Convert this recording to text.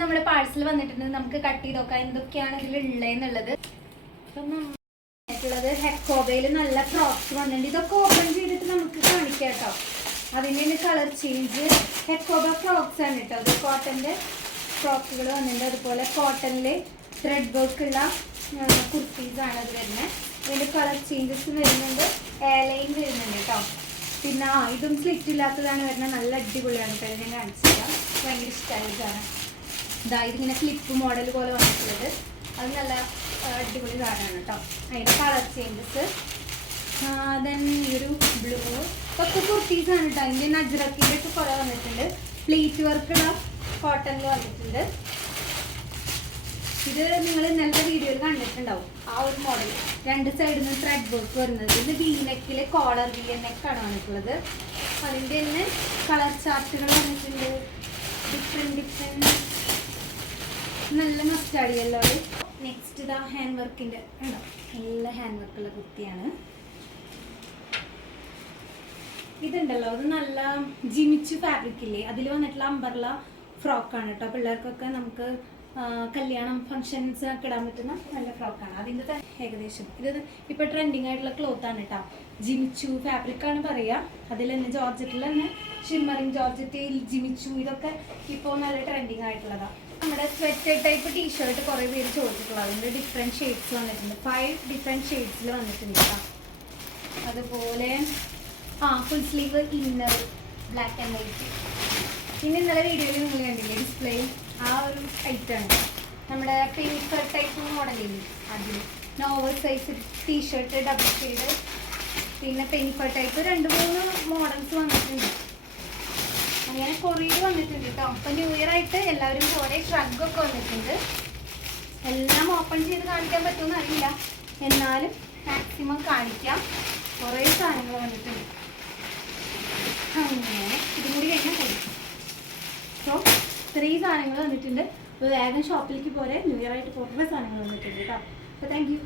നമ്മുടെ പാഴ്സൽ വന്നിട്ടുണ്ട്. നമുക്ക് കട്ട് ചെയ്ത് നോക്കാം എന്തൊക്കെയാണ് ഇതിലുള്ളതെന്നുള്ളത്. ഹെക്കോബയിൽ നല്ല ഫ്രോക്സ് വന്നിട്ടുണ്ട്. ഇതൊക്കെ ഓപ്പൺ ചെയ്തിട്ട് നമുക്ക് കാണിക്കാം കേട്ടോ. അതിൻ്റെ കളർ ചേഞ്ച്. ഹെക്കോബ ഫ്രോക്സ് ആണ് കേട്ടോ. അത് കോട്ടൻ്റെ ഫ്രോക്സുകൾ വന്നിട്ടുണ്ട്. അതുപോലെ കോട്ടണിൽ ത്രെഡ് വർക്കുള്ള കുർത്തീസാണ് അത് വരുന്നത്. ഇതിൻ്റെ കളർ ചേഞ്ചസ് വരുന്നുണ്ട്. എയർലൈൻ വരുന്നുണ്ട് കേട്ടോ. പിന്നെ ഇതും സ്ലിറ്റ് ഇല്ലാത്തതാണ് വരുന്നത്. നല്ല അടിപൊളിയാണ് കേട്ടോ. ഞാൻ കാണിച്ചു തരാം. ഭയങ്കര ഇഷ്ടമായിട്ടാണ്. ഇതിങ്ങനെ ക്ലിപ്പ് മോഡൽ പോലെ വന്നിട്ടുള്ളത്. അത് നല്ല അടിപൊളി സാധനമാണ് കേട്ടോ. അതിൻ്റെ കളർ ചേഞ്ചസ്. ദെൻ ഈ ഒരു ബ്ലൂ ഒക്കെ കുർത്തീസാണ് കേട്ടോ. അതിൻ്റെ നജ്രക്കിൻ്റെ ഒക്കെ കുറേ വന്നിട്ടുണ്ട്. പ്ലീറ്റ് വർക്കുള്ള കോട്ടണിൽ വന്നിട്ടുണ്ട്. ഇത് നിങ്ങൾ ഇന്നലത്തെ വീഡിയോയിൽ കണ്ടിട്ടുണ്ടാവും. ആ ഒരു മോഡൽ 2 സൈഡിൽ നിന്ന് ത്രെഡ് വർക്ക് വരുന്നത്. ഇത് V-നെക്കിലെ കോളർ V-നെക്കാണ് വന്നിട്ടുള്ളത്. അതിൻ്റെ തന്നെ കളർ ചാർട്ടുകൾ വന്നിട്ടുണ്ട്. ഡിഫറെൻറ്റ് നല്ല മസ്റ്റാഡിയല്ലോ. നെക്സ്റ്റ് ഇതാ ഹാൻഡ് വർക്കിൻ്റെ ഉണ്ടോ, നല്ല ഹാൻഡ് വർക്കുള്ള കുർത്തിയാണ്. ഇതുണ്ടല്ലോ, അത് നല്ല ജിമിച്ചു ഫാബ്രിക് ഇല്ലേ, അതിൽ വന്നിട്ടുള്ള അംബർല ഫ്രോക്കാണ് കേട്ടോ. പിള്ളേർക്കൊക്കെ നമുക്ക് കല്യാണം ഫങ്ഷൻസ് ഒക്കെ ഇടാൻ പറ്റുന്ന നല്ല ഫ്രോക്കാണ്. അതിൻ്റെ ഏകദേശം ഇത് ഇപ്പോൾ ട്രെൻഡിങ് ആയിട്ടുള്ള ക്ലോത്താണ് കേട്ടോ. ജിമിച്ചു ഫാബ്രിക്കാണ് പറയുക. അതിൽ തന്നെ ജോർജറ്റിൽ തന്നെ ഷിമ്മറിങ് ജോർജറ്റ്, ജിമിച്ചു ഇതൊക്കെ ഇപ്പോൾ നല്ല ട്രെൻഡിങ് ആയിട്ടുള്ളതാണ്. നമ്മുടെ സ്വെറ്റർ ടൈപ്പ് ടീഷർട്ട് കുറേ പേര് ചോദിച്ചിട്ടുള്ളത്. അതിൻ്റെ ഡിഫറെൻറ്റ് ഷെയ്ഡ്സ് വന്നിട്ടുണ്ട്. 5 ഡിഫറെൻറ്റ് ഷെയ്ഡ്സിൽ വന്നിട്ടുണ്ട് കേട്ടോ. അതുപോലെ full sleeve inner black and white. പിന്നെ ഇന്നലെ വീഡിയോയിൽ നിങ്ങൾ കണ്ടില്ലേ ഡിസ്പ്ലേ, ആ ഒരു ഐറ്റാണ് നമ്മുടെ പിങ്ക് ടൈപ്പ് മോഡലില്ലേ. അതിൽ നോവൽ സൈസ് ടീഷർട്ട് ഡബിൾ ഷെയ്ഡ്, പിന്നെ പെൻഫർ ടൈപ്പ് 2-3 മോഡൽസ് വന്നിട്ടുണ്ട്. അങ്ങനെ കൊറിയർ വന്നിട്ടുണ്ട് കേട്ടോ. അപ്പം ന്യൂ ഇയർ ആയിട്ട് എല്ലാവരും കുറേ ഷ്രഗൊക്കെ വന്നിട്ടുണ്ട്. എല്ലാം ഓപ്പൺ ചെയ്ത് കാണിക്കാൻ പറ്റുമെന്ന് അറിയില്ല, എന്നാലും മാക്സിമം കാണിക്കാം. കുറേ സാധനങ്ങൾ വന്നിട്ടുണ്ട്. അങ്ങനെ ഇതും കൂടി കഴിഞ്ഞാൽ കഴിക്കും. സോ 3 സാധനങ്ങൾ വന്നിട്ടുണ്ട്. വേഗം ഷോപ്പിലേക്ക് പോരെ. ന്യൂ ഇയർ ആയിട്ട് കുറേ സാധനങ്ങൾ വന്നിട്ടുണ്ട് കേട്ടോ. അപ്പോൾ താങ്ക് യു.